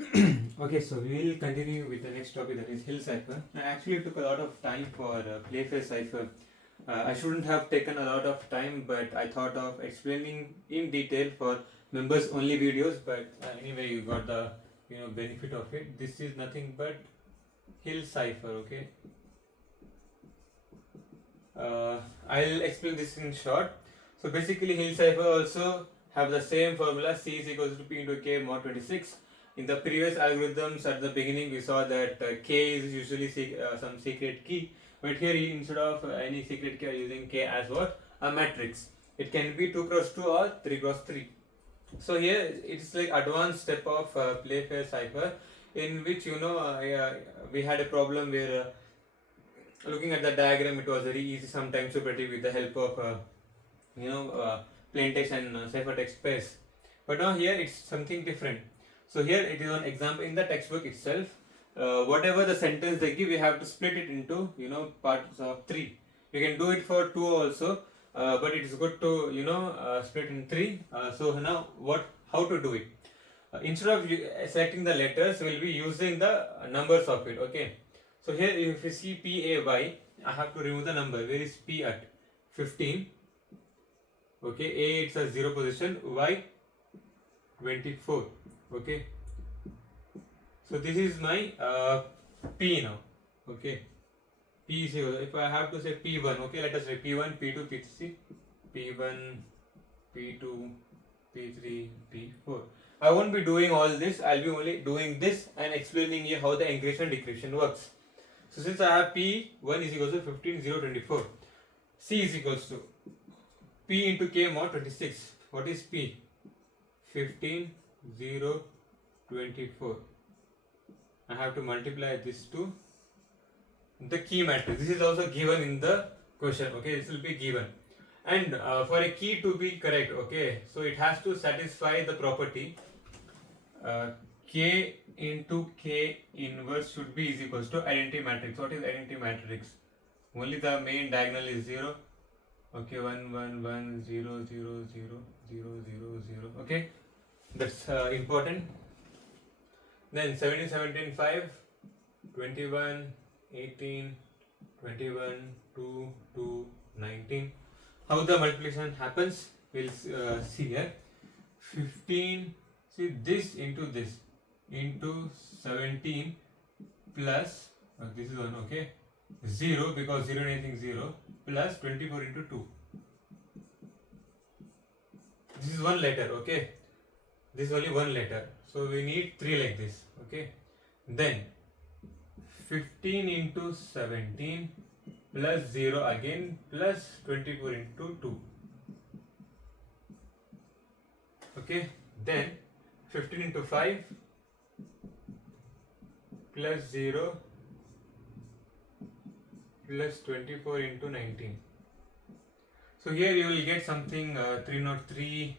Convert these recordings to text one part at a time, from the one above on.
Okay, so we will continue with the next topic, that is Hill Cipher. I actually took a lot of time for Playfair Cipher. I shouldn't have taken a lot of time, but I thought of explaining in detail for members only videos. But anyway, you got the benefit of it. This is nothing but Hill Cipher. Okay, I'll explain this in short. So basically, Hill Cipher also have the same formula: C is equals to P into K mod 26. In the previous algorithms at the beginning, we saw that K is usually some secret key, but here instead of any secret key, are using K as what? A matrix. It can be 2 cross 2 or 3 cross 3. So here it's like advanced step of Playfair Cipher, in which we had a problem where looking at the diagram, it was very easy sometimes to predict with the help of plain text and ciphertext pairs. But now here it's something different. So here it is an example in the textbook itself. Whatever the sentence they give, we have to split it into parts of 3. You can do it for 2 also, but it is good to split in 3. So now how to do it? Instead of selecting the letters, we'll be using the numbers of it. Okay. So here if you see PAY, I have to remove the number. Where is P at? 15. Okay, A it's a 0 position, Y 24. Okay, so this is my P now. Okay, P is equal, if I have to say P1, okay, let us say P1, P2, P3, P1, P2, P3, P4. I won't be doing all this, I'll be only doing this and explaining you how the encryption and decryption works. So since I have P1 is equal to 15, 0, 24, C is equals to P into K mod 26. What is P? 15, 0, 24. I have to multiply this to the key matrix. This is also given in the question. Okay, this will be given. And for a key to be correct, okay, so it has to satisfy the property K into K inverse should be is equals to identity matrix. What is identity matrix? Only the main diagonal is 0. Okay, 1, 1, 1, 0, 0, 0, 0, 0, 0. Okay, that's important. Then 17, 17, 5, 21, 18, 21, 2, 2, 19. How the multiplication happens, we'll see here. 15, see this into 17 plus, this is 1, okay, 0 because 0 and anything 0, plus 24 into 2. This is one letter, okay. This is only one letter. So we need 3 like this, okay. Then 15 into 17 plus 0 again plus 24 into 2. Okay. Then 15 into 5 plus 0 plus 24 into 19. So here you will get something 303,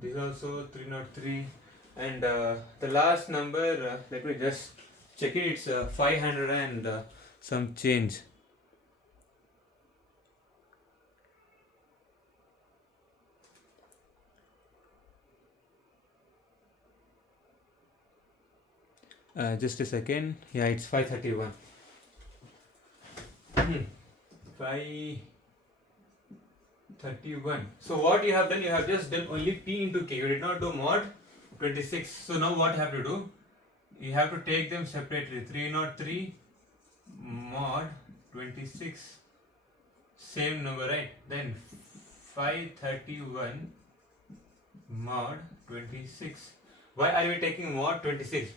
this also 303, and the last number, let me just check it, it's 500 and some change. Just a second, yeah, it's 531. 531. So what you have done, you have just done only P into K, you did not do mod 26. So now what you have to do, you have to take them separately. 303 mod 26, same number, right? Then 531 mod 26. Why are we taking mod 26?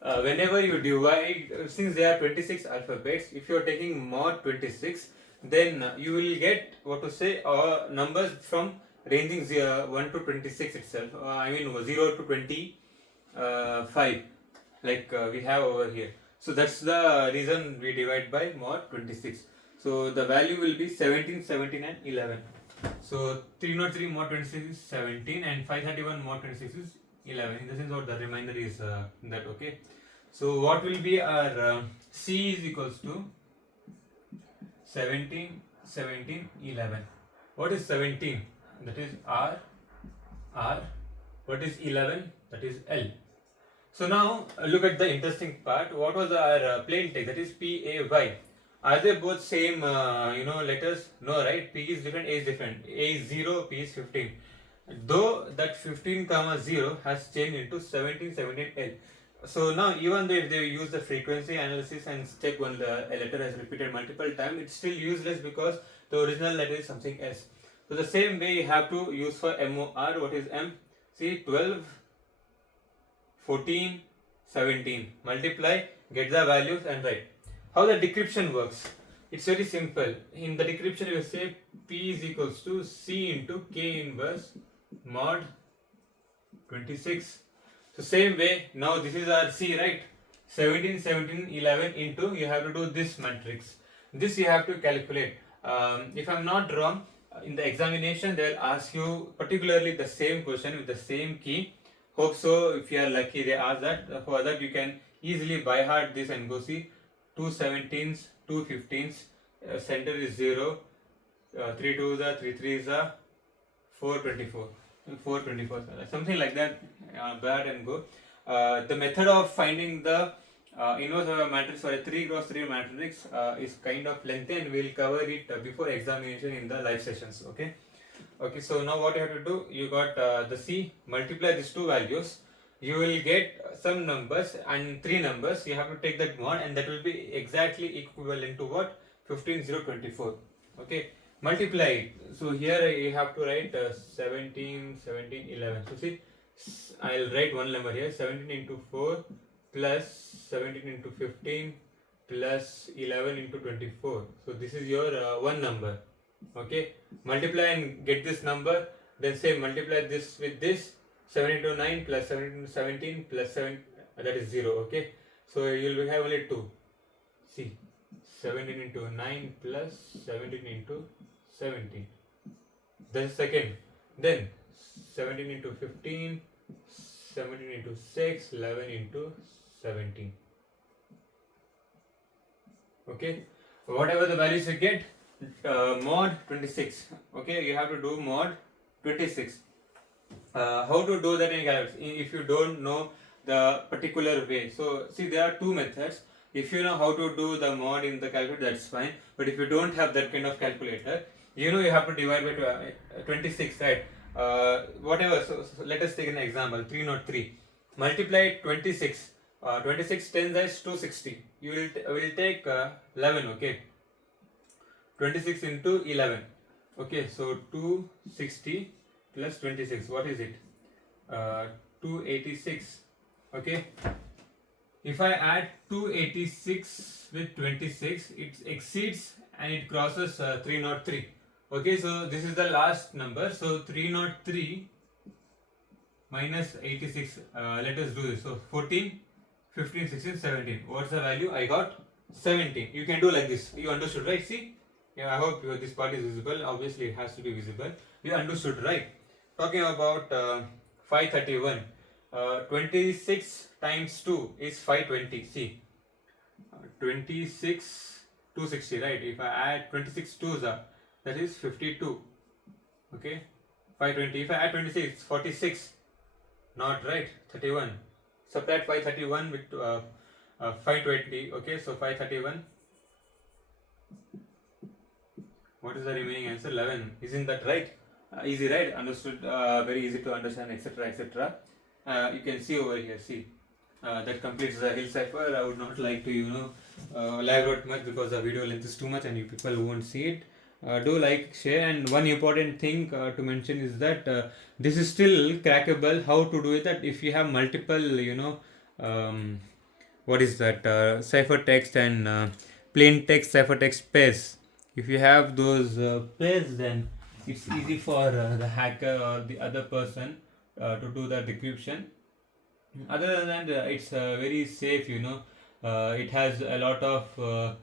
Whenever you divide, since there are 26 alphabets, if you are taking mod 26, then you will get numbers from ranging 1 to 26 itself. I mean 0 to 25, like we have over here. So that's the reason we divide by mod 26. So the value will be 17, 17 and 11. So 303 mod 26 is 17 and 531 mod 26 is 11. In the sense what the remainder is that, okay. So what will be our C is equals to 17, 17, 11. What is 17? That is R. What is 11? That is L. So now look at the interesting part. What was our plain text, that is PAY? Are they both same letters? No, right? P is different, A is different. A is 0, P is 15. Though that 15 comma 0 has changed into 17 17L. So now even though if they use the frequency analysis and check when a letter has repeated multiple times, it's still useless because the original letter is something else. So the same way you have to use for MOR. What is M? See, 12, 14, 17. Multiply, get the values and write. How the decryption works? It's very simple. In the decryption you say P is equals to C into K inverse mod 26. So same way, now this is our C, right? 17, 17, 11 into, you have to do this matrix. This you have to calculate. If I'm not wrong, in the examination they'll ask you particularly the same question with the same key. Hope so, if you are lucky they ask that. For that you can easily by heart this and go see 2 17s, 2 15s, center is 0, 3 2s are 3 3s are 424. 424, something like that, bad and go. The method of finding the inverse of a matrix for a 3x3 matrix is kind of lengthy, and we'll cover it before examination in the live sessions. Okay, so now what you have to do, you got the C, multiply these two values, you will get some numbers and 3 numbers. You have to take that mod, and that will be exactly equivalent to what? 15 0 24. Okay, multiply it. So here you have to write 17 17 11. So see, I'll write one number here, 17 into 4 plus 17 into 15 plus 11 into 24. So this is your one number. Okay, multiply and get this number, then say multiply this with this, 7 into 9 plus 7 into 17 plus 7, that is 0. Okay, so you will have only 2. See, 17 into 9 plus 17 into 17. Then second, then 17 into 15, 17 into 6, 11 into 17. Okay, whatever the values you get, mod 26. Okay, you have to do mod 26. How to do that in calculus if you don't know the particular way? So see, there are two methods. If you know how to do the mod in the calculator, that's fine. But if you don't have that kind of calculator, you have to divide by 26, right? Whatever. So let us take an example. 303. Multiply 26. 26 10 is 260. You will take 11. Okay. 26 into 11. Okay. So 260 plus 26. What is it? 286. Okay. If I add 286 with 26, it exceeds and it crosses 303. Okay, so this is the last number. So 303 minus 86. Let us do this. So 14, 15, 16, 17. What's the value? I got 17. You can do like this. You understood, right? See? Yeah, I hope this part is visible. Obviously, it has to be visible. You understood, right? Talking about 531. 26 times 2 is 520. See, 26 260, right? If I add 26 2s are, that is 52. Okay, 520. If I add 26, it's 46. Not right. 31. Subtract 531 with 520. Okay, so 531. What is the remaining answer? 11. Isn't that right? Easy, right? Understood. Very easy to understand, etc. etc. You can see over here. See, that completes the hill cipher. I would not like to elaborate much because the video length is too much and you people won't see it. Do like, share, and one important thing to mention is that this is still crackable. How to do it? That if you have multiple, what is that? Ciphertext and plain text ciphertext pairs. If you have those pairs, then it's easy for the hacker or the other person to do the decryption. Other than that, it's very safe. It has a lot of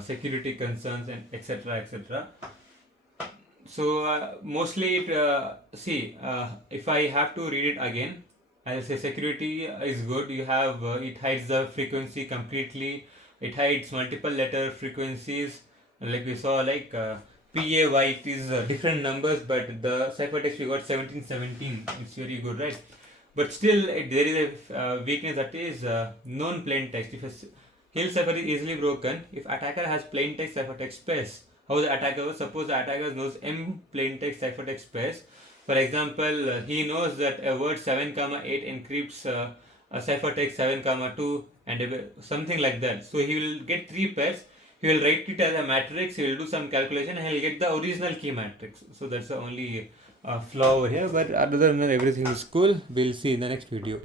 security concerns and etc. etc. So mostly if I have to read it again, I'll say security is good. You have it hides the frequency completely. It hides multiple letter frequencies, like we saw, like PAY. It is different numbers, but the ciphertext we got 1717. It's very good, right? But still, there is a weakness, that is known plain text. If a Hill cipher is easily broken if attacker has plain text ciphertext space. How the attacker? Suppose the attacker knows M plain text ciphertext space. For example, he knows that a word 7, 8 encrypts a ciphertext 7, 2 and something like that. So he will get 3 pairs. He will write it as a matrix. He will do some calculation and he will get the original key matrix. So that's the only flaw over here. But other than that, everything is cool. We'll see in the next video.